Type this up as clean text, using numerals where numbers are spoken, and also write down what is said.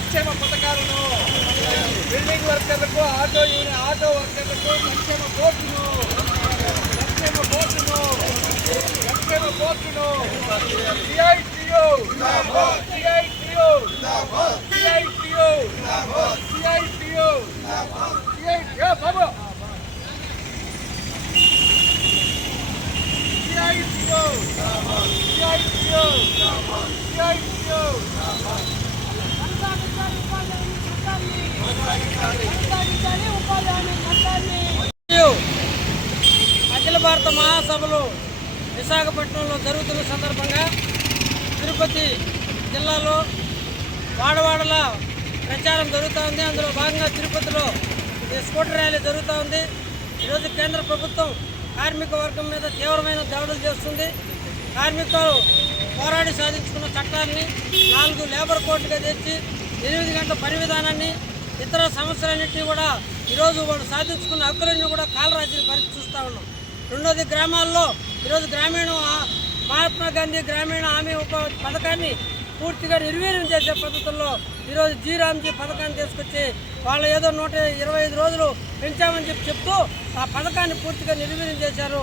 సంక్షేమ పథకాలను, బిల్డింగ్ వర్కర్లకు, ఆటో వర్కర్లకు సంక్షేమ బోర్డును అఖిల భారత మహాసభలు విశాఖపట్నంలో జరుగుతున్న సందర్భంగా తిరుపతి జిల్లాలో వాడవాడల ప్రచారం జరుగుతూ ఉంది. అందులో భాగంగా తిరుపతిలో స్కూటర్ ర్యాలీ జరుగుతూ ఉంది. ఈరోజు కేంద్ర ప్రభుత్వం కార్మిక వర్గం మీద తీవ్రమైన దాడులు చేస్తుంది. కార్మికులు పోరాడి సాధించుకున్న చట్టాన్ని 4 లేబర్ కోర్టుగా తెచ్చి 8 గంటల పని విధానాన్ని, ఇతర సమస్యలన్నింటినీ కూడా ఈరోజు వాళ్ళు సాధించుకున్న హక్కులన్నీ కూడా కాలరాజీని పరిస్థితి చూస్తూ ఉన్నాం. రెండోది, గ్రామాల్లో ఈరోజు మహాత్మా గాంధీ గ్రామీణ హామీ పథకాన్ని పూర్తిగా నిర్వీర్యం చేసే పద్ధతుల్లో ఈరోజు జీరామ్జీ పథకాన్ని తీసుకొచ్చి వాళ్ళు ఏదో 125 రోజులు పెంచామని చెప్తూ ఆ పథకాన్ని పూర్తిగా నిర్వీర్యం చేశారు.